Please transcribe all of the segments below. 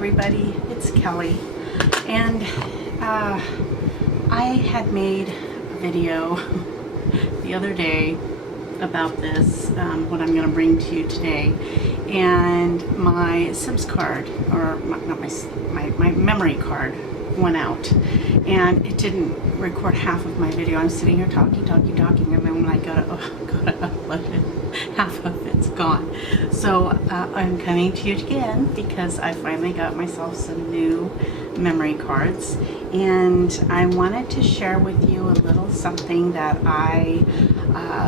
everybody, it's Kelly, and I had made a video the other day about this, what I'm going to bring to you today, and my Sims card, or my memory card went out, and it didn't record half of my video. I'm sitting here talking, and then when I gotta upload it, half of it's gone. So I'm coming to you again because I finally got myself some new memory cards, and I wanted to share with you a little something that I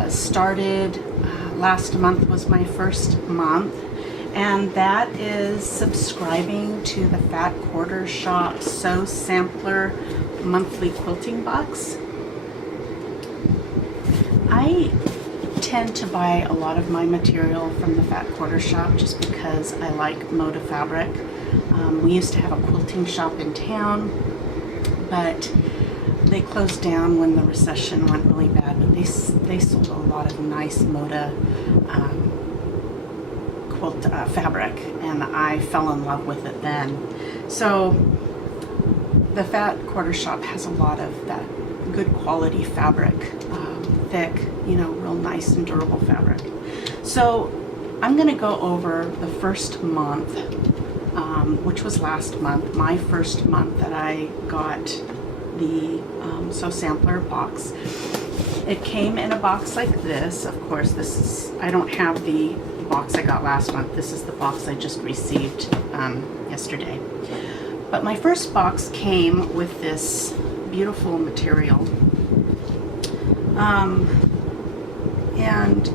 started last month. Was my first month, and that is subscribing to the Fat Quarter Shop Sew Sampler monthly quilting box. I tend to buy a lot of my material from the Fat Quarter Shop just because I like Moda fabric. We used to have a quilting shop in town, but they closed down when the recession went really bad, but they sold a lot of nice Moda quilt fabric, and I fell in love with it then. So the Fat Quarter Shop has a lot of that good quality fabric, thick, you know, real nice and durable fabric. So I'm going to go over the first month, which was last month, my first month that I got the Sew Sampler box. It came in a box like this. Of course, this is, I don't have the box I got last month. This is the box I just received yesterday. But my first box came with this beautiful material. And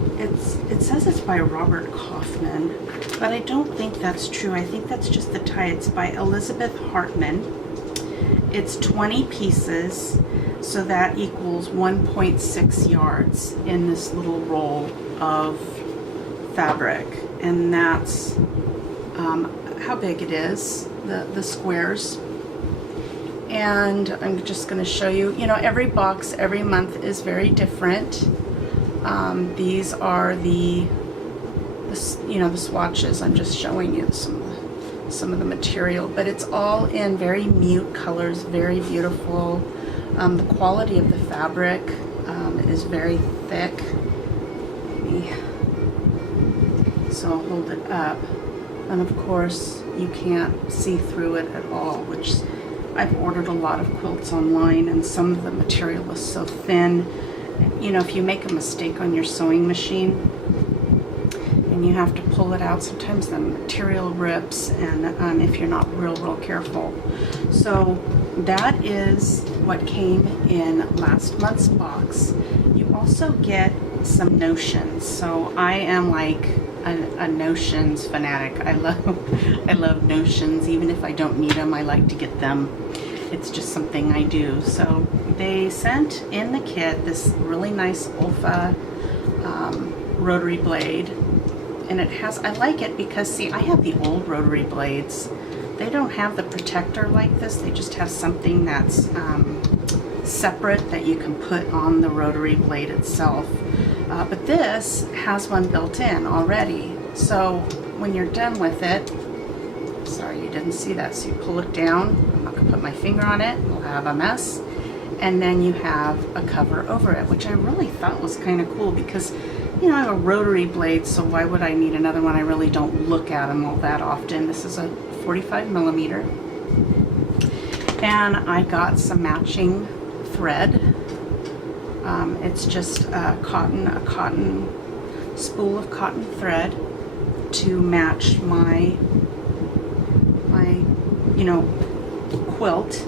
it says it's by Robert Kaufman, but I don't think that's true. I think that's just the tie. It's by Elizabeth Hartman. It's 20 pieces, so that equals 1.6 yards in this little roll of fabric, and that's how big it is, the squares. And I'm just going to show you, you know, every box every month is very different. These are the swatches. I'm just showing you some of the material, but it's all in very mute colors, very beautiful. The quality of the fabric is very thick. So I'll hold it up, and of course you can't see through it at all, which I've ordered a lot of quilts online, and some of the material is so thin. You know, if you make a mistake on your sewing machine and you have to pull it out, sometimes the material rips, and if you're not real careful. So that is what came in last month's box. You also get some notions. So I am like a notions fanatic. I love notions. Even if I don't need them, I like to get them. It's just something I do. So they sent in the kit this really nice Olfa rotary blade, and it has, I like it because, see, I have the old rotary blades. They don't have the protector like this. They just have something that's separate that you can put on the rotary blade itself. But this has one built in already. So when you're done with it, sorry you didn't see that, so you pull it down. I'm not gonna put my finger on it, we'll have a mess. And then you have a cover over it, which I really thought was kind of cool because, you know, I have a rotary blade, so why would I need another one? I really don't look at them all that often. This is a 45 millimeter. And I got some matching thread. It's just a cotton spool of cotton thread to match my you know, quilt.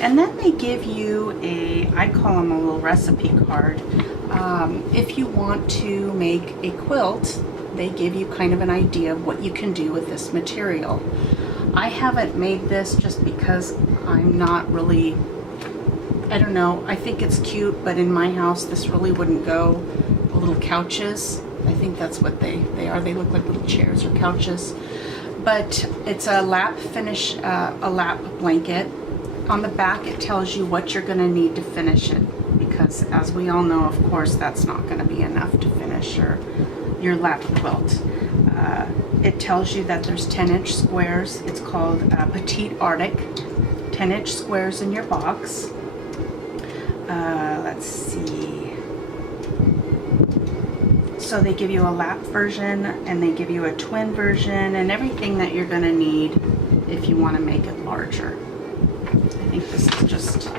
And then they give you I call them a little recipe card. If you want to make a quilt, they give you kind of an idea of what you can do with this material. I haven't made this just because I'm not really, I don't know, I think it's cute, but in my house this really wouldn't go. The little couches, I think that's what they are. They look like little chairs or couches. But it's a lap finish, a lap blanket. On the back it tells you what you're going to need to finish it, because as we all know, of course, that's not going to be enough to finish your lap quilt. it tells you that there's 10-inch squares. It's called Petite Arctic. 10-inch squares in your box. Let's see. So they give you a lap version and they give you a twin version and everything that you're going to need if you want to make it larger. I think this is just,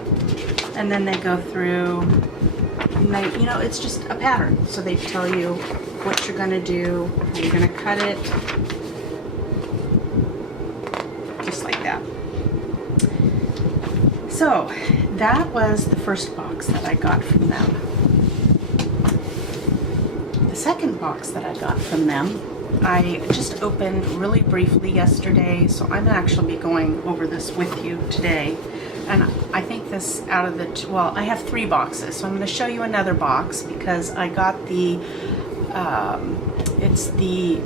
and then they go through, and they, you know, it's just a pattern. So they tell you what you're going to do, how you're going to cut it, just like that. So that was the first box that I got from them. The second box that I got from them, I just opened really briefly yesterday, so I'm actually be going over this with you today. And I think this out of the, well, I have 3 boxes, so I'm going to show you another box because I got the, it's the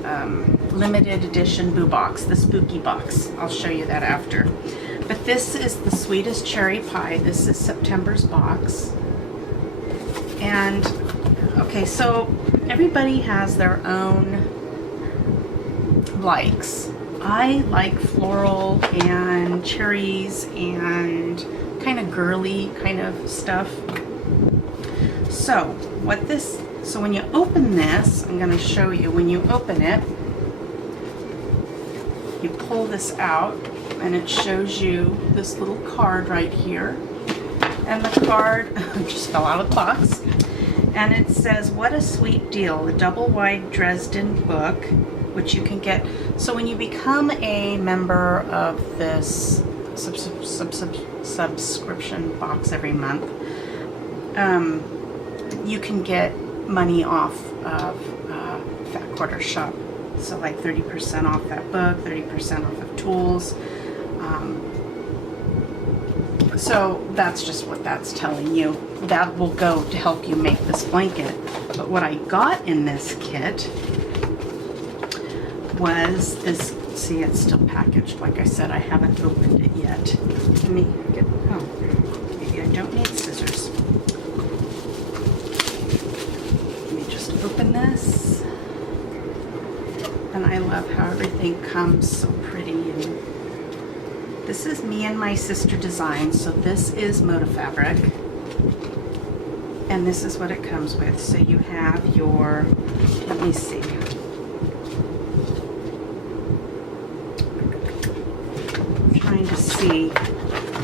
limited edition Boo Box, the spooky box. I'll show you that after. But this is the sweetest cherry pie. This is September's box. And, okay, so everybody has their own likes. I like floral and cherries and kind of girly kind of stuff. So what this, so when you open this, I'm going to show you, when you open it, you pull this out and it shows you this little card right here. And the card just fell out of the box. And it says, "What a sweet deal, the double-wide Dresden book," which you can get. So when you become a member of this subscription box every month, you can get money off of Fat Quarter Shop. So like 30% off that book, 30% off of tools. So that's just what that's telling you. That will go to help you make this blanket. But what I got in this kit was this, see, it's still packaged. Like I said, I haven't opened it yet. Let me get, oh, maybe I don't need scissors. Let me just open this. And I love how everything comes so pretty. And this is me and my sister design. So this is Moda Fabric. And this is what it comes with. So you have your, let me see. I'm trying to see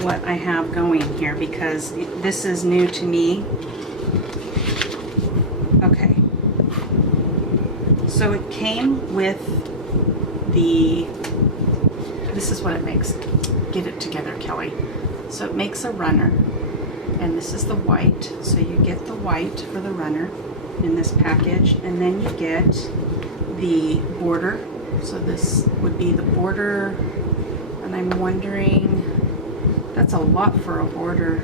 what I have going here because this is new to me. Okay. So it came with the, this is what it makes. Get it together, Kelly. So it makes a runner. And this is the white, so you get the white for the runner in this package, and then you get the border. So this would be the border, and I'm wondering, that's a lot for a border.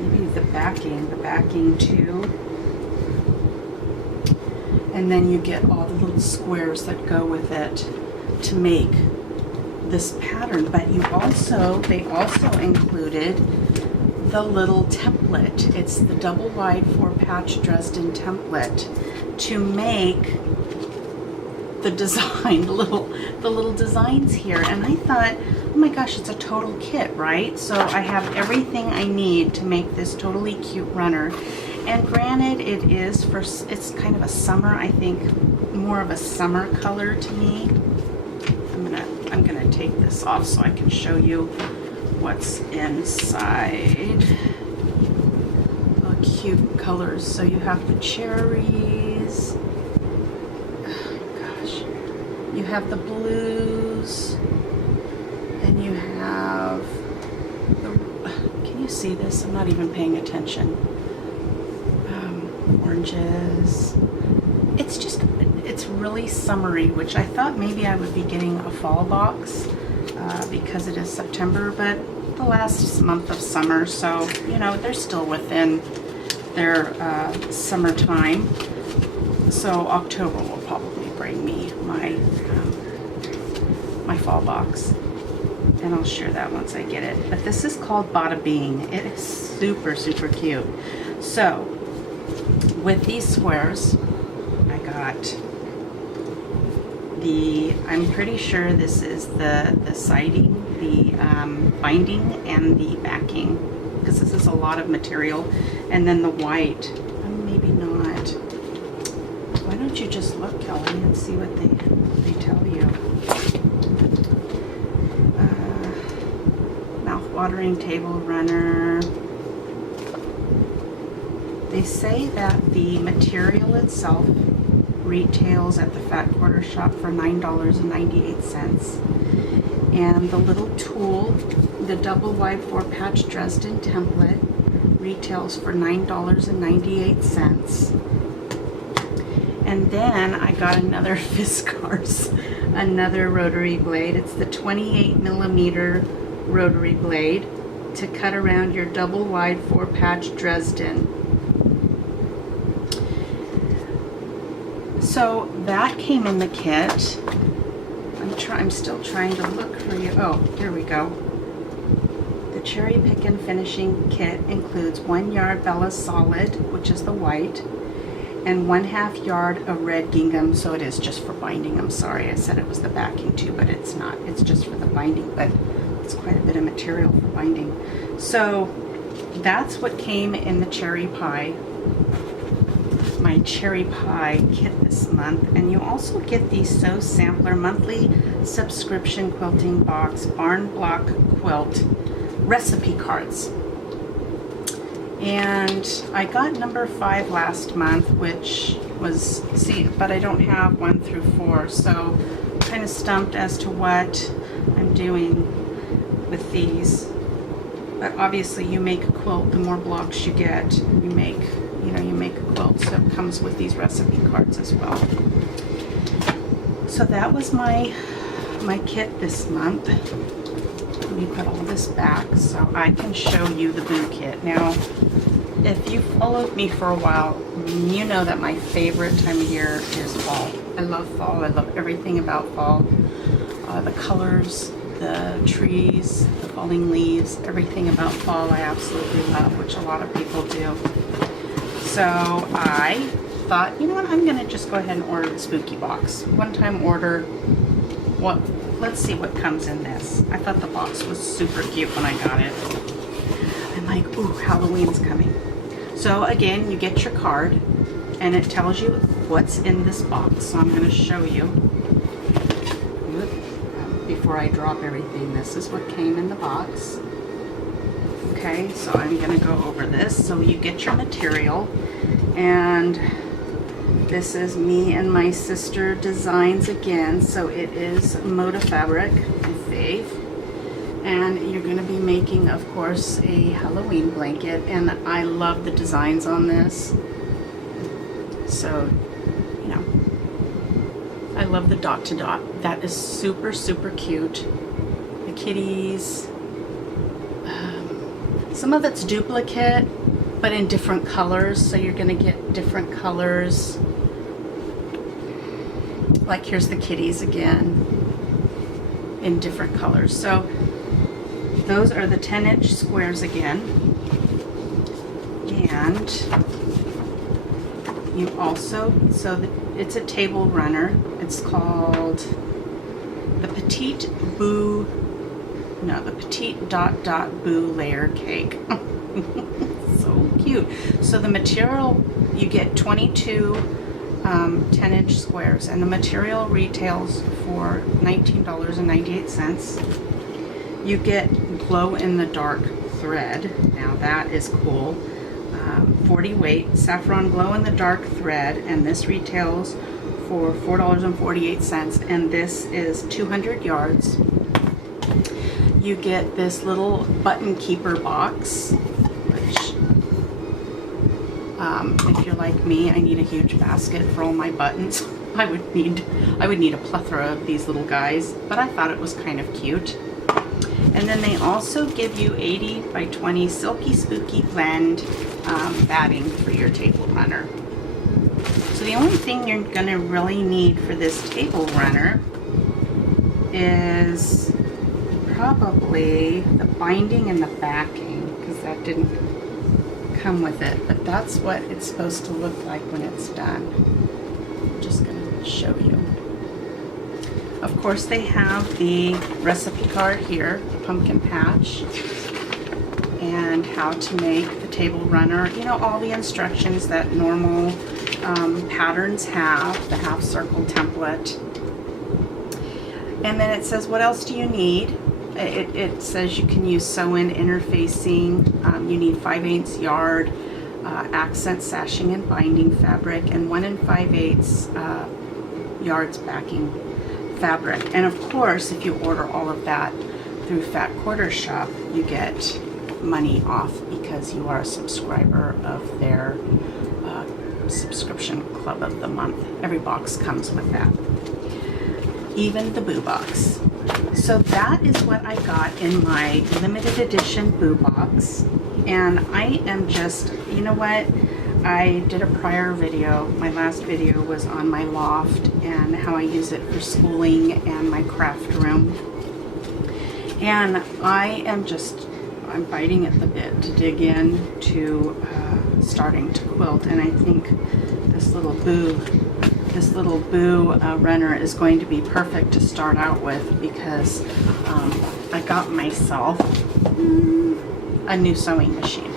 Maybe the backing too. And then you get all the little squares that go with it to make this pattern. But you also, they also included the little template. It's the double wide 4-patch Dresden template to make the design, the little designs here. And I thought, oh my gosh, it's a total kit, right? So I have everything I need to make this totally cute runner. And granted, it is for, it's kind of a summer, I think, more of a summer color to me. I'm gonna take this off so I can show you what's inside. Oh, cute colors. So you have the cherries. Oh gosh. You have the blues. And you have the, can you see this? I'm not even paying attention. Oranges. It's just, it's really summery, which I thought maybe I would be getting a fall box because it is September, but the last month of summer, so you know they're still within their summertime. So October will probably bring me my my fall box, and I'll share that once I get it. But this is called Bada Bing. It is super cute. So with these squares, I got I'm pretty sure this is the siding, the binding, and the backing, because this is a lot of material. And then the white, maybe not. Why don't you just look, Kelly, and see what they tell you. Mouth-watering table runner. They say that the material itself retails at the Fat Quarter Shop for $9.98. And the little tool, the double wide 4-patch Dresden template, retails for $9.98. And then I got another Fiskars, another rotary blade. It's the 28mm rotary blade to cut around your double wide 4-patch Dresden. So that came in the kit. I'm still trying to look for you. Oh, here we go. The Cherry Pickin' Finishing Kit includes 1 yard Bella Solid, which is the white, and 1/2 yard of red gingham. So it is just for binding. I'm sorry, I said it was the backing too, but it's not. It's just for the binding, but it's quite a bit of material for binding. So that's what came in the cherry pie. My cherry pie kit this month. And you also get the Sew Sampler monthly subscription quilting box barn block quilt recipe cards. And I got number 5 last month, which was, but I don't have 1 through 4, so I'm kind of stumped as to what I'm doing with these. But obviously you make a quilt, the more blocks you get, you make a quilt, so it comes with these recipe cards as well. So that was my kit this month. Let me put all this back so I can show you the boo kit. Now, if you followed me for a while, you know that my favorite time of year is fall. I love fall. I love everything about fall. The colors, the trees, the falling leaves, everything about fall I absolutely love, which a lot of people do. So I thought, you know what, I'm going to just go ahead and order the spooky box. One-time order. Let's see what comes in this. I thought the box was super cute when I got it. I'm like, ooh, Halloween's coming. So again, you get your card and it tells you what's in this box. So I'm going to show you. Before I drop everything, this is what came in the box. Okay, so I'm going to go over this. So you get your material, and this is me and my sister designs again. So it is Moda Fabric, my fave. And you're going to be making, of course, a Halloween blanket, and I love the designs on this. So, you know, I love the dot to dot. That is super, super cute. The kitties. Some of it's duplicate, but in different colors. So you're going to get different colors. Like here's the kitties again in different colors. So those are the 10-inch squares again. And you also, it's a table runner. It's called the Petite Dot Dot Boo Layer Cake. So cute. So the material, you get 22 10-inch squares, and the material retails for $19.98. You get glow-in-the-dark thread. Now that is cool. 40 weight saffron glow-in-the-dark thread, and this retails for $4.48, and this is 200 yards. You get this little button keeper box, which if you're like me, I need a huge basket for all my buttons. I would need a plethora of these little guys, but I thought it was kind of cute. And then they also give you 80 by 20 silky spooky blend batting for your table runner. So the only thing you're going to really need for this table runner is probably the binding and the backing, because that didn't come with it, but that's what it's supposed to look like when it's done. I'm just going to show you. Of course, they have the recipe card here, the pumpkin patch, and how to make the table runner. You know, all the instructions that normal patterns have, the half circle template. And then it says, what else do you need? It says you can use sew-in interfacing. You need 5/8 yard, accent sashing and binding fabric, and 1 5/8 yards backing fabric. And of course, if you order all of that through Fat Quarter Shop, you get money off because you are a subscriber of their subscription club of the month. Every box comes with that, even the boo box. So that is what I got in my limited edition boo box. And I am just, you know what, I did a prior video. My last video was on my loft and how I use it for schooling and my craft room. And I'm biting at the bit to dig in to starting to quilt. And I think this little boo runner is going to be perfect to start out with, because I got myself a new sewing machine.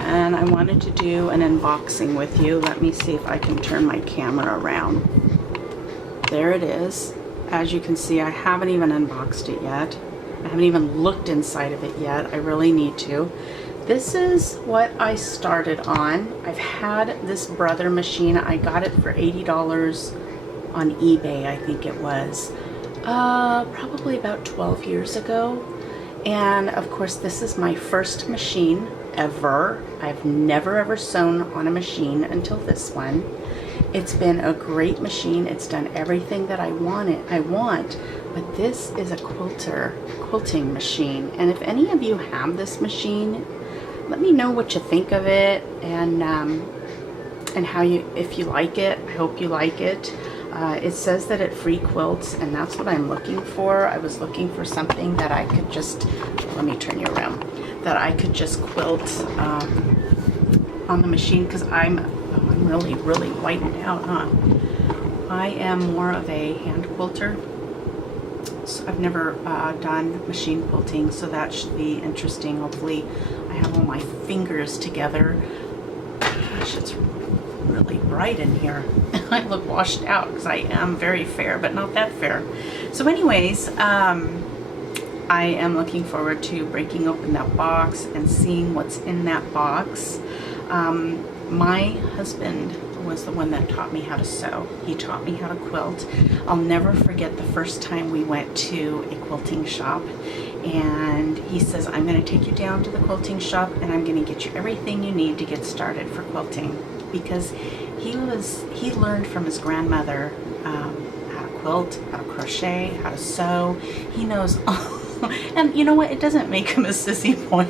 And I wanted to do an unboxing with you. Let me see if I can turn my camera around. There it is. As you can see, I haven't even unboxed it yet. I haven't even looked inside of it yet. I really need to. This is what I started on. I've had this Brother machine. I got it for $80 on eBay, I think it was. Probably about 12 years ago. And of course, this is my first machine ever. I've never ever sewn on a machine until this one. It's been a great machine. It's done everything that I want, but this is a quilting machine. And if any of you have this machine, let me know what you think of it, and how if you like it. I hope you like it. It says that it free quilts, and that's what I'm looking for. I was looking for something that I could just, let me turn you around, that I could just quilt on the machine, because I'm really whitened out, huh? I am more of a hand quilter. So I've never done machine quilting, so that should be interesting. Hopefully I have all my fingers together. Gosh, it's really bright in here. I look washed out because I am very fair, but not that fair. So anyways, I am looking forward to breaking open that box and seeing what's in that box. My husband was the one that taught me how to sew. He taught me how to quilt. I'll never forget the first time we went to a quilting shop, and he says, I'm going to take you down to the quilting shop and I'm going to get you everything you need to get started for quilting, because he learned from his grandmother how to quilt, how to crochet, how to sew. He knows all. And you know what? It doesn't make him a sissy boy.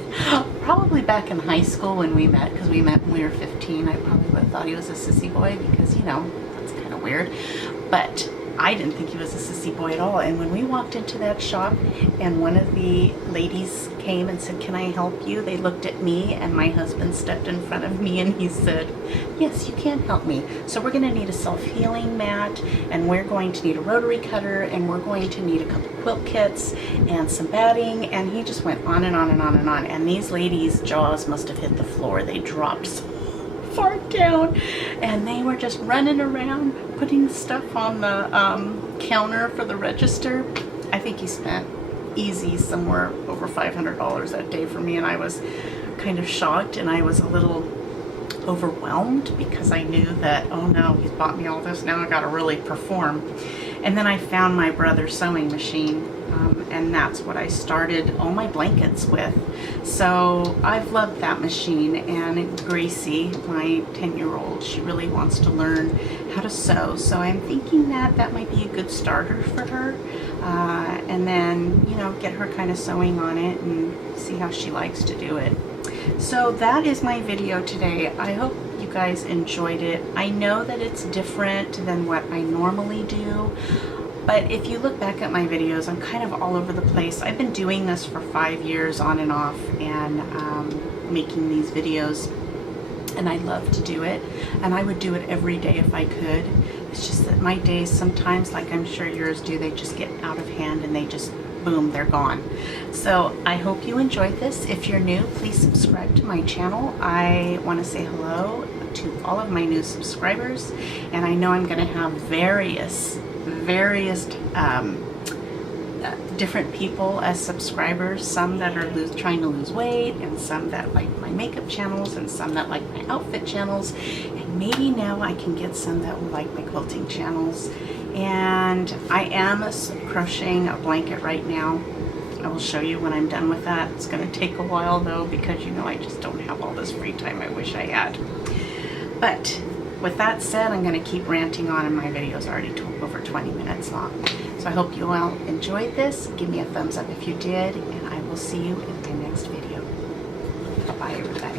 Probably back in high school when we met, because we met when we were 15, I probably would have thought he was a sissy boy, because, you know, that's kind of weird. But I didn't think he was a sissy boy at all. And when we walked into that shop and one of the ladies came and said, can I help you? They looked at me, and my husband stepped in front of me and he said, yes, you can help me. So we're going to need a self-healing mat, and we're going to need a rotary cutter, and we're going to need a couple quilt kits and some batting. And he just went on and on and on and on. And these ladies' jaws must have hit the floor. They dropped so far down, and they were just running around putting stuff on the counter for the register. I think he spent easy somewhere over $500 that day for me, and I was kind of shocked, and I was a little overwhelmed, because I knew that, oh no, he's bought me all this, now I gotta really perform. And then I found my Brother's sewing machine, and that's what I started all my blankets with. So I've loved that machine, and Gracie, my 10-year-old, she really wants to learn how to sew. So I'm thinking that that might be a good starter for her, and then, you know, get her kind of sewing on it and see how she likes to do it. So that is my video today. I hope you guys enjoyed it. I know that it's different than what I normally do, but if you look back at my videos, I'm kind of all over the place. I've been doing this for 5 years on and off, and making these videos, and I love to do it, and I would do it every day if I could. It's just that my days sometimes, like I'm sure yours do, they just get out of hand and they just, boom, they're gone. So I hope you enjoyed this. If you're new, please subscribe to my channel. I want to say hello to all of my new subscribers, and I know I'm going to have various different people as subscribers, some that are trying to lose weight, and some that like my makeup channels, and some that like my outfit channels, and maybe now I can get some that will like my quilting channels. And I am crocheting a blanket right now. I will show you when I'm done with that. It's going to take a while though, because you know I just don't have all this free time I wish I had. But with that said, I'm going to keep ranting on, and my video is already over 20 minutes long. So I hope you all enjoyed this. Give me a thumbs up if you did, and I will see you in my next video. Bye-bye, everybody.